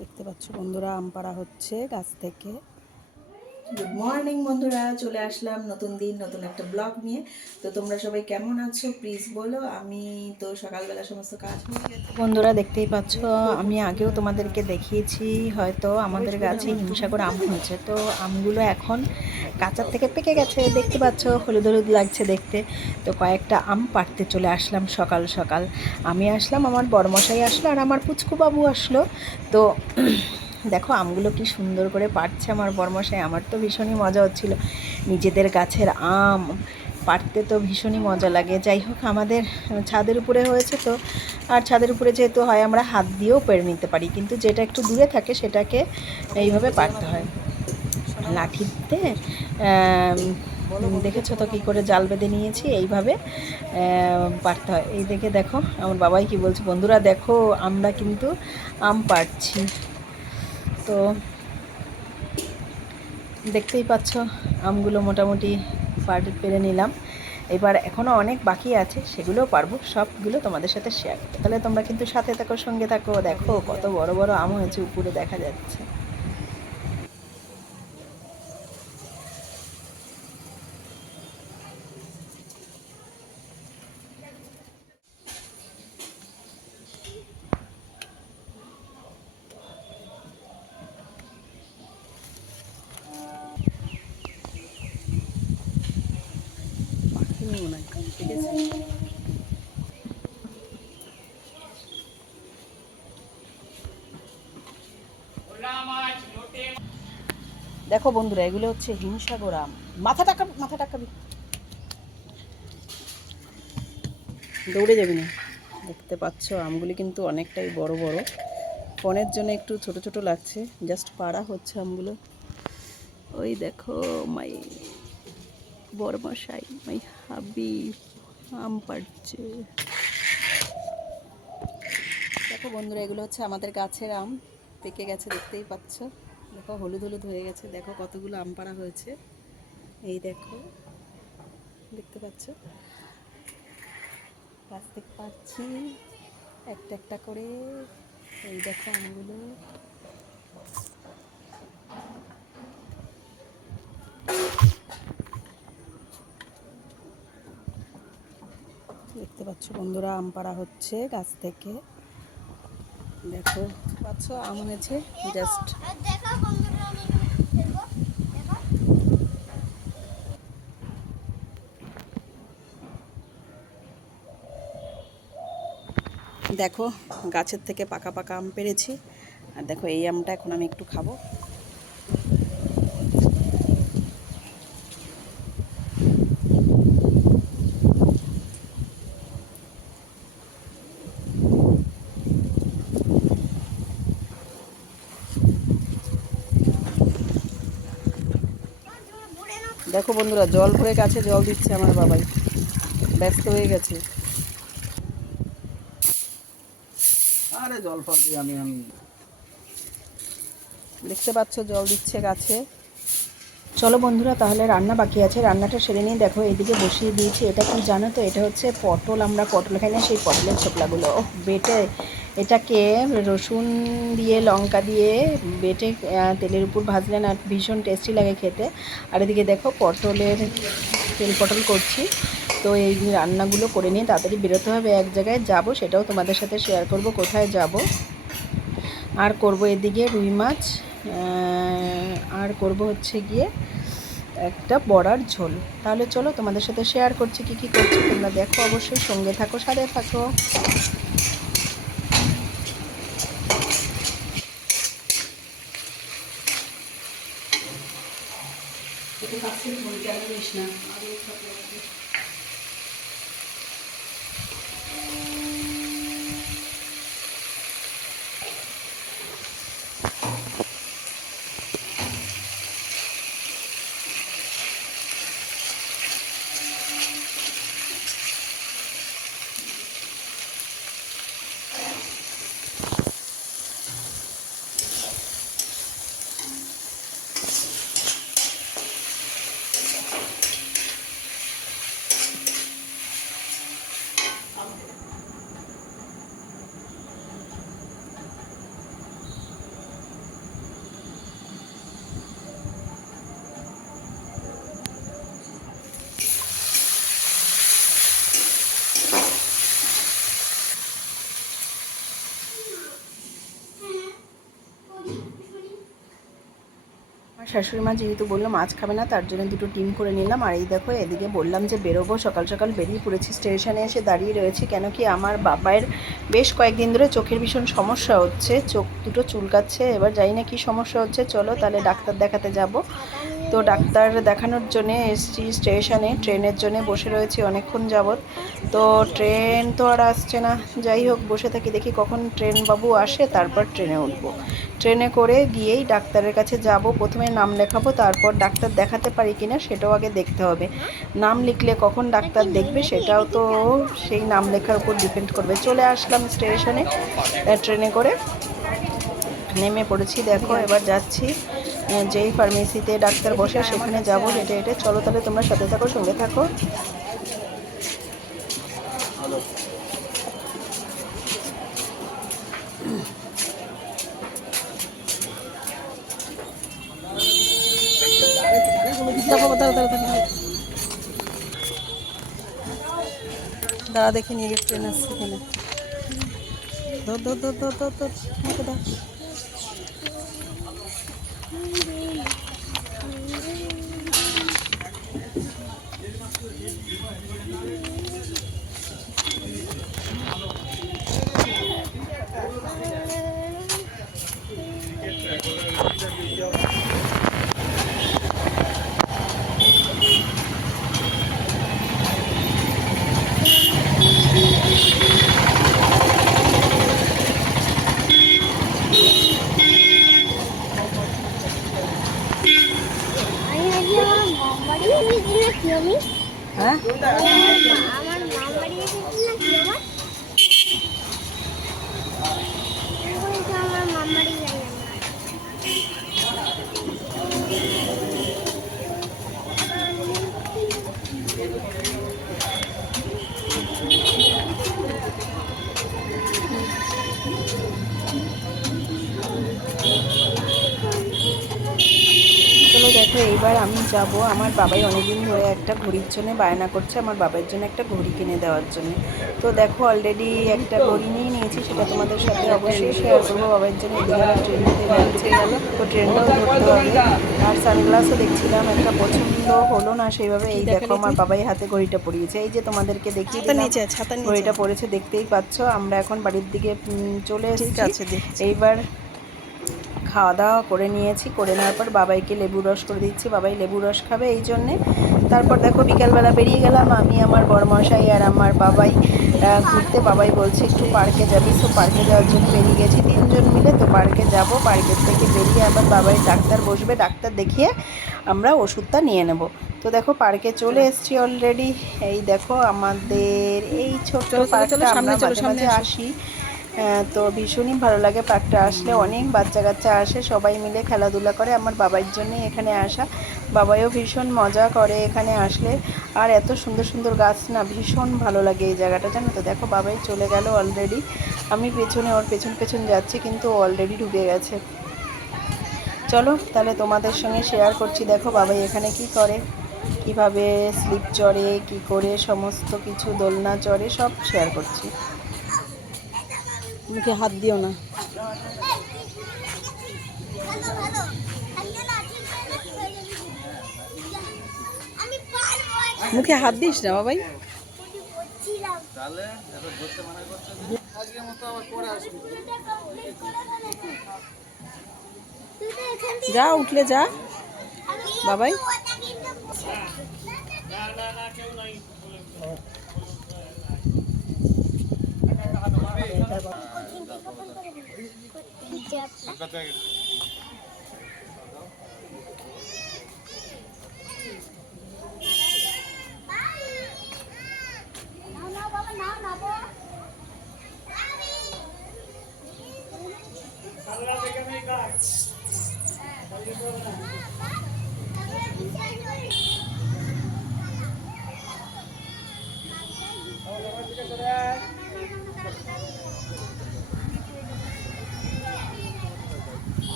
দেখতে পাচ্ছ বন্ধুরা, আম পাড়া হচ্ছে গাছ থেকে। গুড মর্নিং বন্ধুরা, চলে আসলাম নতুন দিন নতুন একটা ব্লগ নিয়ে। তো তোমরা সবাই কেমন আছো প্লিজ বলো। আমি তো সকালবেলা সমস্ত কাজ হয়ে গেছে বন্ধুরা, দেখতেই পাচ্ছ। আমি আগেও তোমাদেরকে দেখিয়েছি হয়তো, আমাদের গাছে হিমসাগর আম হয়েছে। তো আমগুলো এখন কাঁচার থেকে পেকে গেছে, দেখতে পাচ্ছ হলুদ হলুদ লাগছে দেখতে। তো কয়েকটা আম পাড়তে চলে আসলাম সকাল সকাল। আমি আসলাম, আমার বড়মশাই আসলো, আর আমার পুচকুবাবু আসলো। তো দেখো আমগুলো কি সুন্দর করে পাড়ছে আমার বরমশাই। আমার তো ভীষণই মজা হচ্ছিল, নিজেদের গাছের আম পাড়তে তো ভীষণই মজা লাগে। যাই হোক, আমাদের ছাদের উপরে হয়েছে তো, আর ছাদের উপরে যেহেতু হয় আমরা হাত দিয়েও পেড়ে নিতে পারি, কিন্তু যেটা একটু দূরে থাকে সেটাকে এইভাবে পাড়তে হয় লাঠিতে। দেখেছো তো কী করে জাল বেঁধে নিয়েছি, এইভাবে পাড়তে হয়। এই দেখো আমার বাবাই কি বলছে, বন্ধুরা দেখো আমরা কিন্তু আম পাড়ছি। তো দেখতেই পাচ্ছ আমগুলো মোটামুটি পেরে নিলাম। এবার এখনও অনেক বাকি আছে, সেগুলোও পারবো, সবগুলো তোমাদের সাথে শেয়ার করবো। তাহলে তোমরা কিন্তু সাথে থাকো, সঙ্গে থাকো। দেখো কত বড় বড় আম হয়েছে, উপরে দেখা যাচ্ছে। ঠিক আছে, দেখো বন্ধুরা, এগুলো হচ্ছে হিমসাগর আম। মাথা টাকাবি, দৌড়ে যাবি না। দেখতে পাচ্ছ আমগুলি কিন্তু অনেকটাই বড় বড়, ফোনের জন্য একটু ছোট ছোট লাগছে, জাস্ট পাড়া হচ্ছে আমগুলো। ওই দেখো মাই বড়মশাই, মাই হাবিব আম পাড়ছে। দেখো বন্ধুরা, এগুলো হচ্ছে আমাদের গাছের আম, পেকে গেছে দেখতেই পাচ্ছ। দেখো হলুদ হলুদ হয়ে গেছে, দেখো কতগুলো আম পাড়া হয়েছে। এই দেখো, দেখতে পাচ্ছ, গাছ থেকে পাচ্ছি একটা একটা করে। এই দেখো আমগুলো। দেখতে পাচ্ছ বন্ধুরা, আম পাড়া হচ্ছে গাছ থেকে। দেখো পাচ্ছ আম হয়েছে জাস্ট। দেখো গাছের থেকে পাকা পাকা আম পেড়েছি, আর দেখো এই আমটা এখন আমি একটু খাবো। দেখো বন্ধুরা, জল ভরে গাছে জল দিচ্ছে আমার বাবাই, ব্যস্ত হয়ে গেছে। আরে জল ফল দিয়ে আমি দেখতে পাচ্ছ জল দিচ্ছে গাছে। চলো বন্ধুরা, তাহলে রান্না বাকি আছে, রান্নাটা সেরে নিয়ে। দেখো এইদিকে বসিয়ে দিয়েছি, এটা কি জানো তো, এটা হচ্ছে পটল। আমরা পটল খাই না, সেই পটলের ছোকলাগুলো বেটে, এটাকে রসুন দিয়ে লঙ্কা দিয়ে বেটে তেলের উপর ভাজলেন, আর ভীষণ টেস্টি লাগে খেতে। আর এদিকে দেখো পটলের তেল পটল করছি। তো এই রান্নাগুলো করে নিয়ে তাড়াতাড়ি বেরোতে হবে, এক জায়গায় যাব, সেটাও তোমাদের সাথে শেয়ার করব কোথায় যাব। আর করব এদিকে রুই মাছ, আর করব হচ্ছে গিয়ে একটা বড়ার ঝোল। তাহলে চলো তোমাদের সাথে শেয়ার করছি কি কি করছি, তোমরা দেখো, অবশ্যই সঙ্গে থাকো, সাথে থাকো। শাশুড়ি মা যেহেতু বললো মাছ খাবে না, তার জন্য দুটো ডিম করে নিলাম। আর এই দেখো এদিকে বললাম যে বেরোবো, সকাল সকাল বেরিয়ে পড়েছি। স্টেশনে এসে দাঁড়িয়ে রয়েছি, কেন কি আমার বাবায়ের বেশ কয়েকদিন ধরে চোখের ভীষণ সমস্যা হচ্ছে, চোখ দুটো চুলকাচ্ছে। এবার জানি না কী সমস্যা হচ্ছে, চলো তাহলে ডাক্তার দেখাতে যাব। তো ডাক্তার দেখানোর জন্যে এসছি স্টেশনে, ট্রেনের জন্য বসে রয়েছি অনেকক্ষণ যাবৎ। তো ট্রেন তো আর আসছে না, যাই হোক বসে থাকি, দেখি কখন ট্রেন বাবু আসে, তারপর ট্রেনে উঠবো। ট্রেনে করে গিয়েই ডাক্তারের কাছে যাব, প্রথমে নাম লেখাবো, তারপর ডাক্তার দেখাতে পারি কিনা সেটাও আগে দেখতে হবে। নাম লিখলে কখন ডাক্তার দেখবে সেটাও তো সেই নাম লেখার উপর ডিপেন্ড করবে। চলে আসলাম স্টেশনে, ট্রেনে করে নেমে পড়েছি। দেখো এবার যাচ্ছি যেই ফার্মেসিতে ডাক্তার বসে সেখানে যাবো হেঁটে হেঁটে। চলো তাহলে তোমরা সাথে থাকো, সঙ্গে থাকো। দাঁড়া দেখে নিয়ে গিয়ে ট্রেন আসছে এখানে। ধর ধর ধর ধর ধর ধর আমাকে দাও। হ্যাঁ আমার মামাবাড়ি এসেছিল কি আমার মামাবাড়ি যাই চলো দেখো এইবার আমি যাব। আমার বাবাই অনেকদিন ধরে একটা ঘড়ির জন্য বায়না করছে, আমার বাবার জন্য একটা ঘড়ি কিনে দেওয়ার জন্য। তো দেখো অলরেডি একটা ঘড়ি নিয়ে নিয়েছি, সেটা তোমাদের সাথে অবশ্যই শেয়ার করবো। বাবার জন্য এদিকে ট্রেন নিতে যাচ্ছে, তো ট্রেনটাও ধরতে হবে। আর সানগ্লাসও দেখছিলাম, একটা পছন্দ হলো না সেইভাবে। এই দেখো আমার বাবাই হাতে ঘড়িটা পরিয়েছে, এই যে তোমাদেরকে দেখিয়ে ঘড়িটা পরেছে, দেখতেই পাচ্ছ। আমরা এখন বাড়ির দিকে চলে এসেছি। এইবার খাওয়া দাওয়া করে নিয়েছি, করে নেওয়ার পর বাবাইকে লেবু রস করে দিচ্ছি, বাবাই লেবু রস খাবে এই জন্যে। তারপর দেখো বিকালবেলা বেরিয়ে গেলাম আমি, আমার বড়মশাই আর আমার বাবাই ঘুরতে। বাবাই বলছে একটু পার্কে যাবি, তো পার্কে যাওয়ার জন্য বেরিয়ে গেছি তিনজন মিলে। তো পার্কে যাব, পার্কের থেকে বেরিয়ে আবার বাবাই ডাক্তার বসবে, ডাক্তার দেখিয়ে আমরা ওষুধটা নিয়ে নেব। তো দেখো পার্কে চলে এসেছি অলরেডি। এই দেখো আমাদের এই ছোট্ট পার্কটা, আমরা মাঝে মাঝে আসি, তো ভীষণই ভালো লাগে পার্কটা আসলে। অনেক বাচ্চা কাচ্চা আসে, সবাই মিলে খেলাধুলা করে। আমার বাবার জন্যই এখানে আসা, বাবাইও ভীষণ মজা করে এখানে আসলে। আর এত সুন্দর সুন্দর গাছ না, ভীষণ ভালো লাগে এই জায়গাটা, জানো তো। দেখো বাবাই চলে গেল অলরেডি, আমি পেছনে ওর পেছন পেছন যাচ্ছি, কিন্তু অলরেডি ঢুকে গেছে। চলো তাহলে তোমাদের সঙ্গে শেয়ার করছি। দেখো বাবাই এখানে কি করে, কিভাবে স্লিপ চড়ে, কি করে সমস্ত কিছু দোলনা চড়ে, সব শেয়ার করছি। মুখে হাত দিও না। মুখে হাত দিস না বাবাই। যা উঠলে যা বাবাই।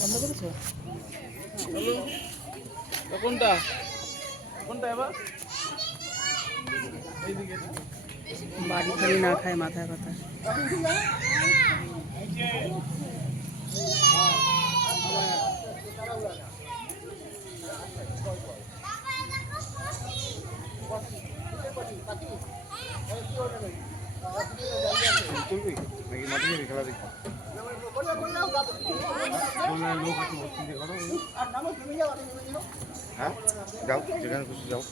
বন্ধ করেছো কোনটা কোনটা এবার বাড়ি ফাড়ি না খায় মাথায় কথা। হ্যাঁ যাও, যেখানে খুশি যাও।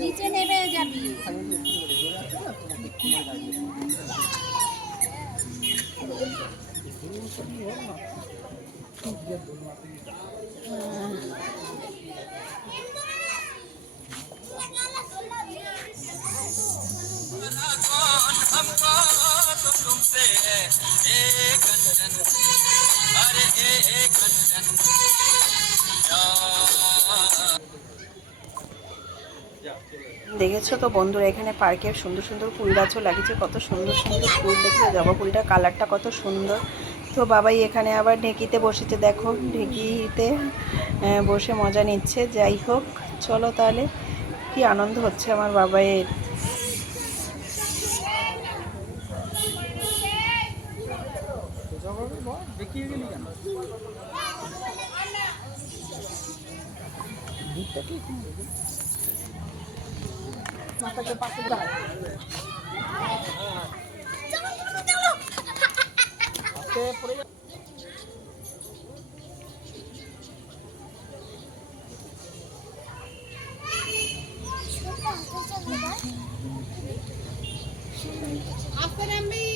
নিচে নেমে যাবি। দেখেছো তো বন্ধুরা, এখানে পার্কের সুন্দর সুন্দর ফুল গাছও লাগিয়েছে। কত সুন্দর সুন্দর ফুল, দেখছো জবা ফুলটার কালারটা কত সুন্দর। তো বাবাই এখানে আবার ঢেকিতে বসেছে, দেখো ঢেকিতে বসে মজা নিচ্ছে। যাই হোক, চলো তাহলে, কি আনন্দ হচ্ছে আমার বাবাইয়ের। আস্তে নামবি,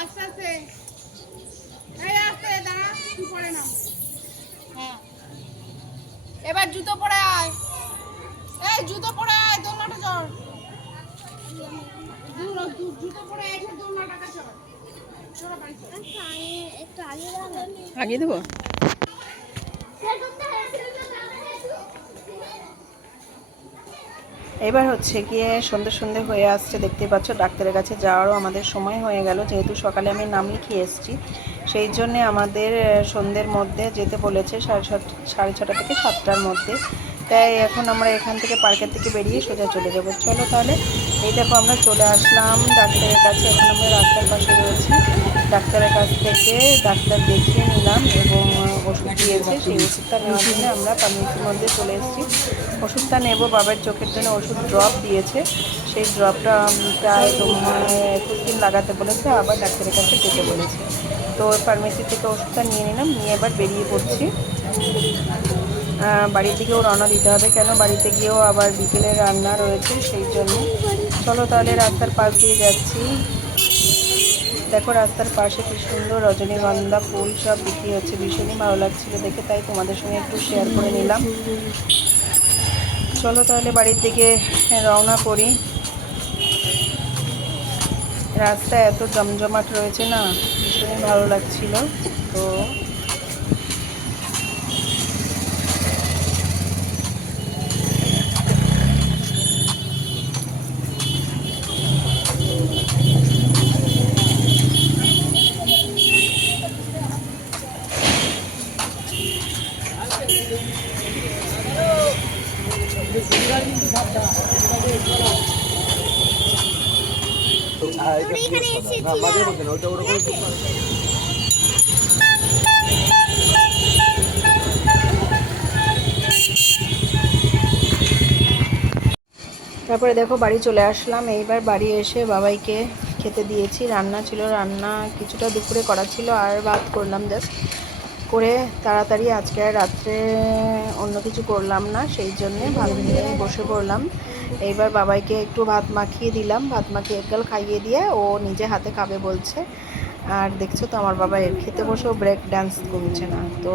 আস্তে আস্তে, এই আস্তে দাঁড়া, তুই পরে নাম। হ্যাঁ, এবার জুতো পরে আয়, এই জুতো পরে আয়, দোলনাটা চড়, জুতো পরে এসে দোলনাটাকে চড়। আগিয়ে দেবো। এবার হচ্ছে গিয়ে সন্ধে সন্ধে হয়ে আসছে, দেখতে পাচ্ছ। ডাক্তারের কাছে যাওয়ারও আমাদের সময় হয়ে গেল, যেহেতু সকালে আমি নাম লিখিয়ে এসেছি। সেই জন্যে আমাদের সন্ধ্যের মধ্যে যেতে বলেছে, 6:30 থেকে 7টার মধ্যে। তাই এখন আমরা এখান থেকে পার্কের থেকে বেরিয়ে সোজা চলে যাবো। চলো তাহলে, এই দেখো আমরা চলে আসলাম ডাক্তারের কাছে। এখন আমরা রাস্তার পাশে রয়েছি। ডাক্তারের কাছ থেকে ডাক্তার দেখিয়ে নিলাম এবং ওষুধ দিয়েছে। সেই ওষুধটা নেওয়ার জন্য আমরা ফার্মেসির মধ্যে চলে এসেছি। ওষুধটা নেব, বাবার চোখের জন্য ওষুধ ড্রপ দিয়েছে। সেই ড্রপটা প্রায় তোমার 21 দিন লাগাতে বলেছে, আবার ডাক্তারের কাছে যেতে বলেছে। তো ফার্মেসি থেকে ওষুধটা নিয়ে নিলাম, নিয়ে এবার বেরিয়ে পড়ছি। বাড়ির দিকেও রওনা দিতে হবে, কেন বাড়িতে গিয়েও আবার বিকেলের রান্না রয়েছে, সেই জন্য। চলো তাহলে, রাস্তার পাশ দিয়ে যাচ্ছি। দেখো রাস্তার পাশে কি সুন্দর রজনীগন্ধা ফুল সব বিক্রি হচ্ছে, ভীষণই ভালো লাগছিল দেখে, তাই তোমাদের সঙ্গে একটু শেয়ার করে নিলাম। চলো তাহলে বাড়ির দিকে রওনা করি। রাস্তা এত জমজমাট রয়েছে না, ভীষণই ভালো লাগছিল। তো তারপরে দেখো বাড়ি চলে আসলাম। এইবার বাড়ি এসে বাবাইকে খেতে দিয়েছি। রান্না ছিল, রান্না কিছুটা দুপুরে করা ছিল, আর ভাত করলাম জাস্ট করে তাড়াতাড়ি। আজকে আর রাত্রে অন্য কিছু করলাম না, সেই জন্যে ভাত নিয়ে বসে পড়লাম। এইবার বাবাইকে একটু ভাত মাখিয়ে দিলাম, ভাত মাখিয়ে একগাল খাইয়ে দিয়ে ও নিজে হাতে খাবে বলছে। আর দেখছো তো আমার বাবা এর খেতে বসেও ব্রেক ডান্স কমছে না। তো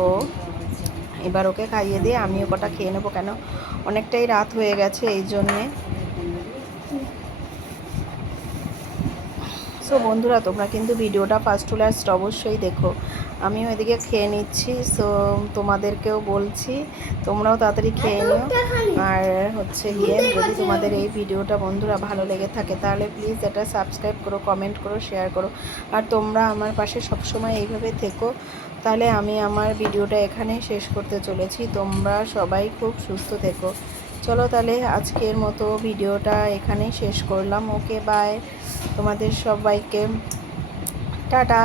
এবার ওকে খাইয়ে দিয়ে আমিও কটা খেয়ে নেবো, কেন অনেকটাই রাত হয়ে গেছে, এই জন্যে। সো বন্ধুরা, তোমরা কিন্তু ভিডিওটা ফার্স্ট টু লাস্ট অবশ্যই দেখো। আমিও এদিকে খেয়ে নিচ্ছি, সো তোমাদেরকেও বলছি তোমরাও তাড়াতাড়ি খেয়ে নিও। আর হচ্ছে গিয়ে, যদি তোমাদের এই ভিডিওটা বন্ধুরা ভালো লেগে থাকে, তাহলে প্লিজ এটা সাবস্ক্রাইব করো, কমেন্ট করো, শেয়ার করো। আর তোমরা আমার পাশে সবসময় এইভাবে থেকো। তাহলে আমি আমার ভিডিওটা এখানেই শেষ করতে চলেছি। তোমরা সবাই খুব সুস্থ থেকো। চলো তাহলে আজকের মতো ভিডিওটা এখানেই শেষ করলাম। ওকে বাই, তোমাদের সবাইকে টাটা।